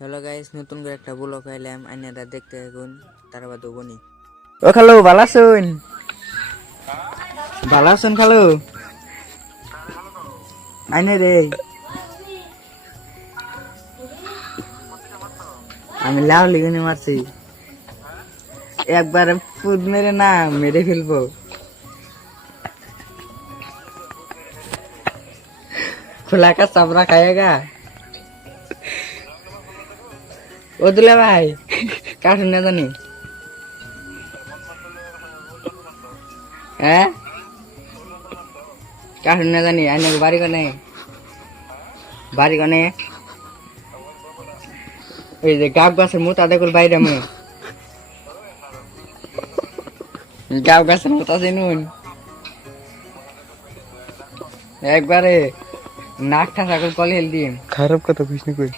Hello guys, নতুন করে একটা ব্লগ আইলাম, আইনারা দেখতে এখন তারা বাদ বনি। ও খালু ভালো আছুন? ভালো আছুন খালু? আইনে রে আমি লাউ লিগুনি মারছি, একবার ফুদ মেরে না মেরে ফেলবো। খোলা का सबरा खाएगा ও দুলা ভাই কাটুন না জানি হ্যাঁ কাটুন না জানি আইনে বাড়ি কনে ওই যে গাব গাছের মোতা দেখুন বাইরে আমি গাব গাছের মোতা চিনুন একবারে নাক ঠাসা করে কল হেল দিন খারাপ কথা কইস নি কই